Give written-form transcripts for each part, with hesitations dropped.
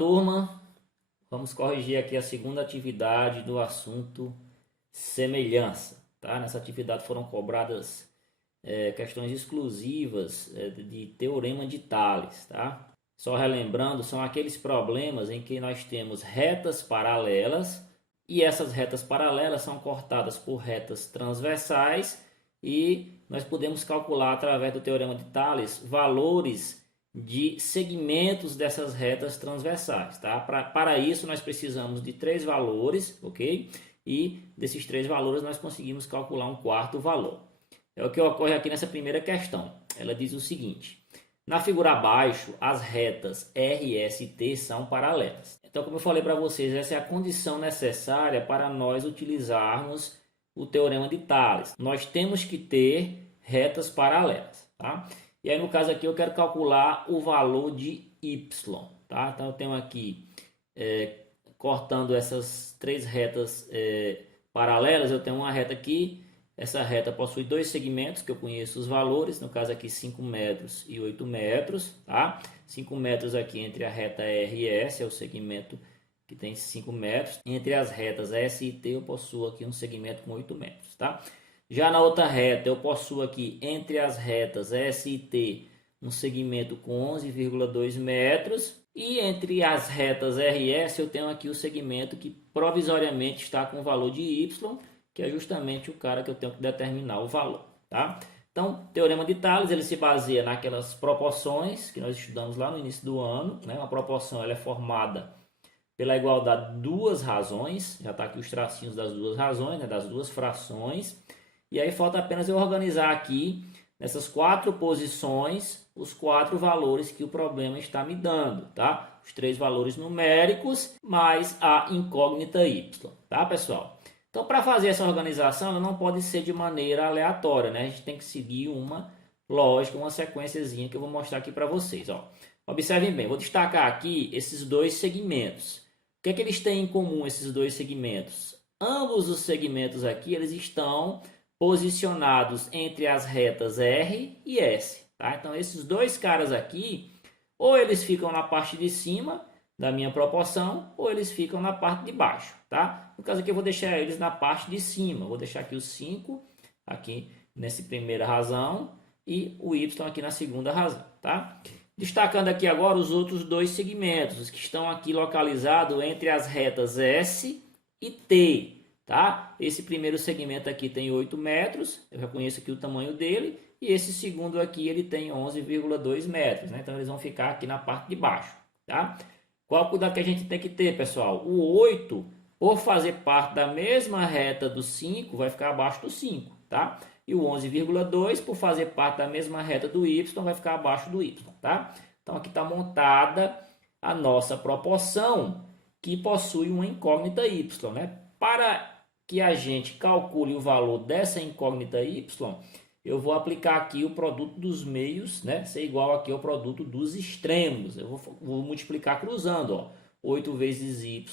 turma, vamos corrigir aqui a segunda atividade do assunto semelhança, tá? Nessa atividade foram cobradas questões exclusivas de teorema de Tales, tá? Só relembrando, são aqueles problemas em que nós temos retas paralelas e essas retas paralelas são cortadas por retas transversais e nós podemos calcular através do teorema de Tales valores de segmentos dessas retas transversais, tá? Para isso nós precisamos de 3 valores, ok? E desses 3 valores nós conseguimos calcular um quarto valor. É o que ocorre aqui nessa primeira questão. Ela diz o seguinte: na figura abaixo, as retas R e S e T são paralelas. Então, como eu falei para vocês, essa é a condição necessária para nós utilizarmos o teorema de Tales. Nós temos que ter retas paralelas, tá? E aí, no caso aqui, eu quero calcular o valor de y, tá? Então, eu tenho aqui, cortando essas 3 retas paralelas, eu tenho uma reta aqui. Essa reta possui 2 segmentos, que eu conheço os valores, no caso aqui 5 metros e 8 metros, tá? 5 metros aqui entre a reta R e S, é o segmento que tem 5 metros. Entre as retas S e T, eu possuo aqui um segmento com 8 metros, tá? Já na outra reta, eu possuo aqui, entre as retas S e T, um segmento com 11,2 metros. E entre as retas R e S, eu tenho aqui o segmento que provisoriamente está com o valor de Y, que é justamente o cara que eu tenho que determinar o valor, tá? Então, o teorema de Tales, ele se baseia naquelas proporções que nós estudamos lá no início do ano, né? Uma proporção, ela é formada pela igualdade de 2 razões, já está aqui os tracinhos das 2 razões, né? Das 2 frações. E aí falta apenas eu organizar aqui, nessas 4 posições, os 4 valores que o problema está me dando, tá? Os 3 valores numéricos, mais a incógnita y, tá, pessoal? Então, para fazer essa organização, ela não pode ser de maneira aleatória, né? A gente tem que seguir uma lógica, uma sequenciazinha que eu vou mostrar aqui para vocês, ó. Observem bem, vou destacar aqui esses 2 segmentos. O que é que eles têm em comum, esses 2 segmentos? Ambos os segmentos aqui, eles estão posicionados entre as retas R e S, tá? Então, esses 2 caras aqui, ou eles ficam na parte de cima da minha proporção, ou eles ficam na parte de baixo, tá? No caso aqui, eu vou deixar eles na parte de cima. Vou deixar aqui os 5, aqui nessa primeira razão, e o Y aqui na segunda razão, tá? Destacando aqui agora os outros 2 segmentos, os que estão aqui localizados entre as retas S e T, tá? Esse primeiro segmento aqui tem 8 metros, eu já conheço aqui o tamanho dele, e esse segundo aqui ele tem 11,2 metros, né? Então eles vão ficar aqui na parte de baixo, tá? Qual o cuidado que a gente tem que ter, pessoal? O 8, por fazer parte da mesma reta do 5, vai ficar abaixo do 5, tá? E o 11,2, por fazer parte da mesma reta do y, vai ficar abaixo do y, tá? Então aqui está montada a nossa proporção que possui uma incógnita y, né? Para que a gente calcule o valor dessa incógnita y, eu vou aplicar aqui o produto dos meios, né? Ser igual aqui ao produto dos extremos. Eu vou multiplicar cruzando, ó. 8 vezes y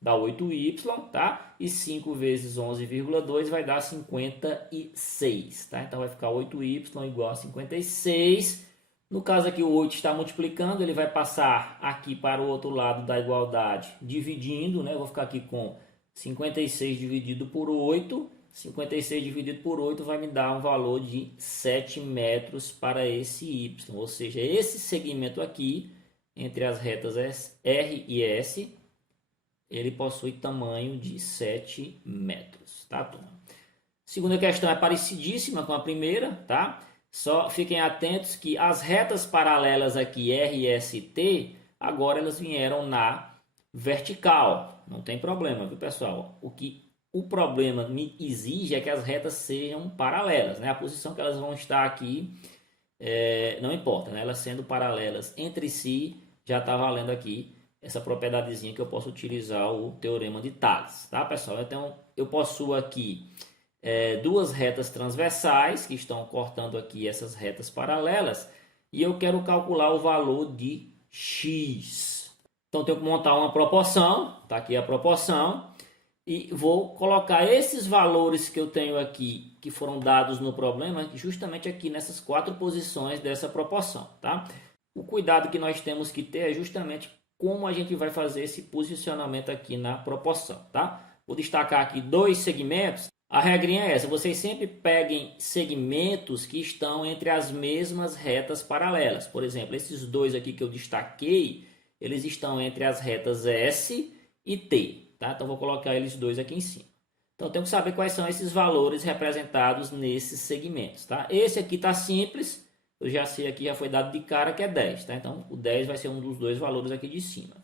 dá 8y, tá? E 5 vezes 11,2 vai dar 56, tá? Então vai ficar 8y igual a 56. No caso aqui o 8 está multiplicando, ele vai passar aqui para o outro lado da igualdade, dividindo, né? Eu vou ficar aqui com 56 dividido por 8. 56 dividido por 8 vai me dar um valor de 7 metros para esse y. Ou seja, esse segmento aqui, entre as retas R e S, ele possui tamanho de 7 metros, tá, turma? Segunda questão é parecidíssima com a primeira, tá? Só fiquem atentos que as retas paralelas aqui, R, S e T, agora elas vieram na vertical. Não tem problema, viu, pessoal? O problema me exige é que as retas sejam paralelas, né? A posição que elas vão estar aqui não importa, né? Elas sendo paralelas entre si, já está valendo aqui essa propriedadezinha que eu posso utilizar o teorema de Tales, tá, pessoal? Então, eu possuo aqui 2 retas transversais que estão cortando aqui essas retas paralelas e eu quero calcular o valor de x. Então, eu tenho que montar uma proporção, tá aqui a proporção. E vou colocar esses valores que eu tenho aqui, que foram dados no problema, justamente aqui nessas 4 posições dessa proporção, tá? O cuidado que nós temos que ter é justamente como a gente vai fazer esse posicionamento aqui na proporção, tá? Vou destacar aqui dois segmentos. A regrinha é essa, vocês sempre peguem segmentos que estão entre as mesmas retas paralelas. Por exemplo, esses dois aqui que eu destaquei, eles estão entre as retas S e T, tá? Então vou colocar eles dois aqui em cima. Então tenho que saber quais são esses valores representados nesses segmentos, tá? Esse aqui está simples, eu já sei aqui, já foi dado de cara que é 10, tá? Então o 10 vai ser um dos dois valores aqui de cima.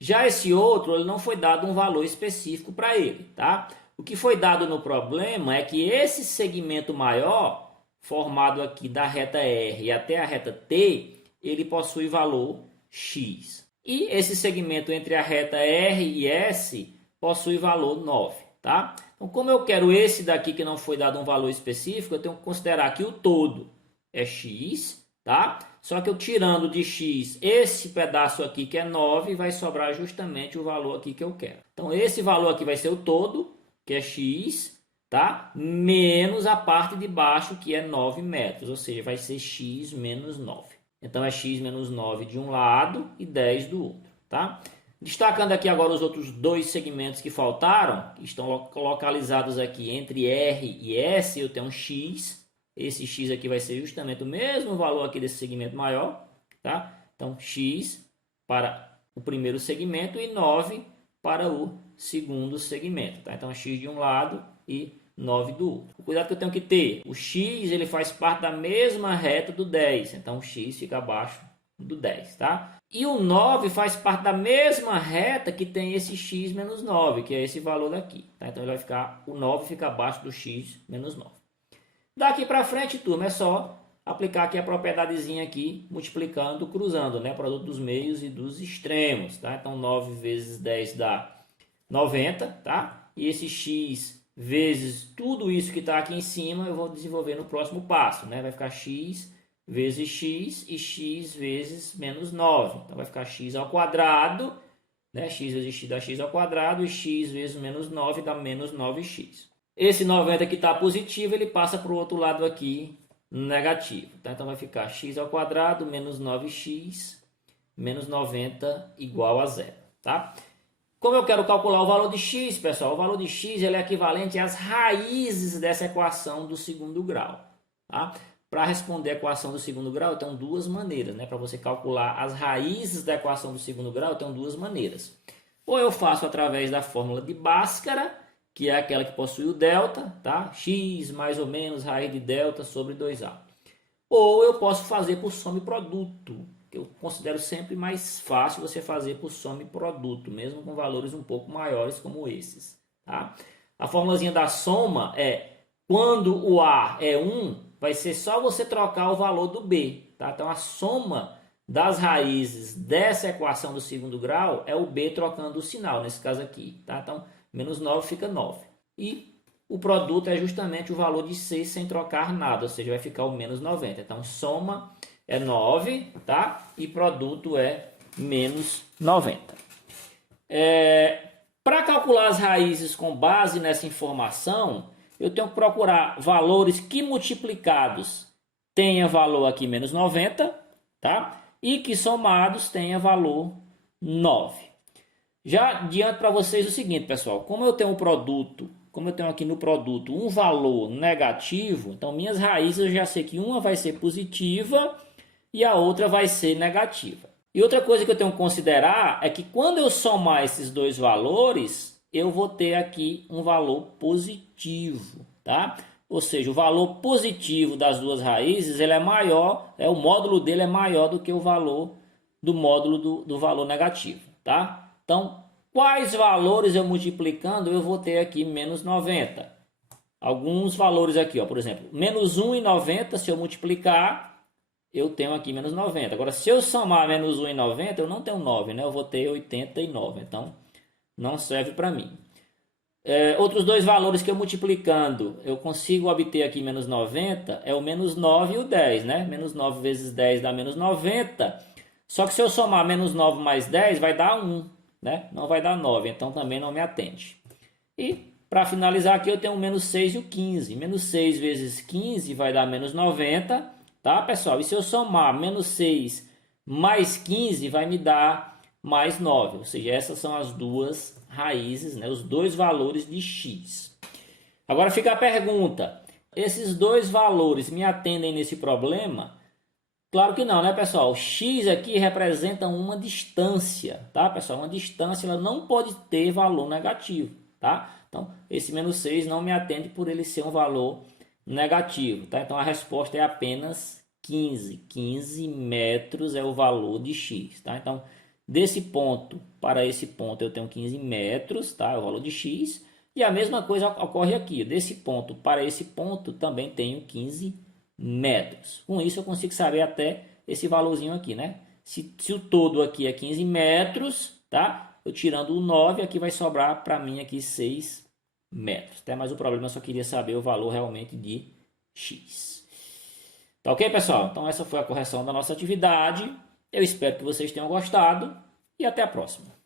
Já esse outro, ele não foi dado um valor específico para ele, tá? O que foi dado no problema é que esse segmento maior, formado aqui da reta R até a reta T, ele possui valor X. E esse segmento entre a reta R e S possui valor 9, tá? Então, como eu quero esse daqui que não foi dado um valor específico, eu tenho que considerar que o todo é X, tá? Só que eu tirando de X esse pedaço aqui que é 9, vai sobrar justamente o valor aqui que eu quero. Então, esse valor aqui vai ser o todo, que é X, tá? Menos a parte de baixo, que é 9 metros, ou seja, vai ser X menos 9. Então, é X menos 9 de um lado e 10 do outro, tá? Destacando aqui agora os outros dois segmentos que faltaram, que estão localizados aqui entre R e S, eu tenho um X. Esse X aqui vai ser justamente o mesmo valor aqui desse segmento maior, tá? Então, X para o primeiro segmento e 9 para o segundo segmento, tá? Então, X de um lado e 9 do outro. O cuidado que eu tenho que ter, o X ele faz parte da mesma reta do 10, então o X fica abaixo do 10, tá? E o 9 faz parte da mesma reta que tem esse X menos 9, que é esse valor daqui, tá? Então ele vai ficar, o 9 fica abaixo do X menos 9. Daqui para frente, turma, é só aplicar aqui a propiedadezinha aqui, multiplicando, cruzando, né? Produto dos meios e dos extremos, tá? Então 9 vezes 10 dá 90, tá? E esse X vezes tudo isso que está aqui em cima, eu vou desenvolver no próximo passo, né? Vai ficar X vezes X e X vezes menos 9. Então vai ficar X ao quadrado, né? X vezes X dá X ao quadrado e X vezes menos 9 dá menos 9x. Esse 90 que está positivo, ele passa para o outro lado aqui, negativo, tá? Então vai ficar X ao quadrado menos 9x menos 90 igual a zero, tá? Como eu quero calcular o valor de x, pessoal, o valor de x ele é equivalente às raízes dessa equação do segundo grau, tá? Para responder a equação do segundo grau, eu tenho duas maneiras, né? Para você calcular as raízes da equação do segundo grau, eu tenho duas maneiras. Ou eu faço através da fórmula de Bhaskara, que é aquela que possui o delta, tá? X mais ou menos raiz de delta sobre 2a. Ou eu posso fazer por soma e produto, que eu considero sempre mais fácil você fazer por soma e produto, mesmo com valores um pouco maiores como esses, tá? A formulazinha da soma é, quando o A é 1, vai ser só você trocar o valor do B, tá? Então a soma das raízes dessa equação do segundo grau é o B trocando o sinal, nesse caso aqui, tá? Então menos 9 fica 9. E o produto é justamente o valor de C sem trocar nada, ou seja, vai ficar o menos 90. Então soma é 9, tá? E produto é menos 90. Para calcular as raízes com base nessa informação, eu tenho que procurar valores que multiplicados tenha valor aqui menos 90, tá? E que somados tenha valor 9. Já adianto para vocês o seguinte, pessoal, como eu tenho aqui no produto um valor negativo, então minhas raízes eu já sei que uma vai ser positiva e a outra vai ser negativa. E outra coisa que eu tenho que considerar é que quando eu somar esses dois valores, eu vou ter aqui um valor positivo, tá? Ou seja, o valor positivo das duas raízes, ele é maior, o módulo dele é maior do que o valor do módulo do valor negativo, tá? Então, quais valores eu multiplicando, eu vou ter aqui menos 90. Alguns valores aqui, ó, por exemplo, menos 1,90, se eu multiplicar, eu tenho aqui menos 90. Agora, se eu somar menos 1,90, eu não tenho 9, né? Eu vou ter 89, então não serve para mim. Outros dois valores que eu multiplicando, eu consigo obter aqui menos 90, é o menos 9 e o 10, né? Menos 9 vezes 10 dá menos 90. Só que se eu somar menos 9 mais 10, vai dar 1. Né? Não vai dar 9, então também não me atende. E para finalizar aqui eu tenho o menos 6 e o 15. Menos 6 vezes 15 vai dar menos 90, tá, pessoal? E se eu somar menos 6 mais 15 vai me dar mais 9, ou seja, essas são as duas raízes, né, os dois valores de x. Agora fica a pergunta, esses dois valores me atendem nesse problema? Claro que não, né, pessoal? X aqui representa uma distância, tá, pessoal? Uma distância, ela não pode ter valor negativo, tá? Então, esse menos 6 não me atende por ele ser um valor negativo, tá? Então, a resposta é apenas 15. 15 metros é o valor de X, tá? Então, desse ponto para esse ponto eu tenho 15 metros, tá? É o valor de X. E a mesma coisa ocorre aqui. Desse ponto para esse ponto também tenho 15 metros. Com isso eu consigo saber até esse valorzinho aqui, né? Se o todo aqui é 15 metros, tá? Eu tirando o 9, aqui vai sobrar para mim aqui 6 metros. Tá? Mas o problema eu só queria saber o valor realmente de x. Tá ok, pessoal? Então essa foi a correção da nossa atividade. Eu espero que vocês tenham gostado e até a próxima.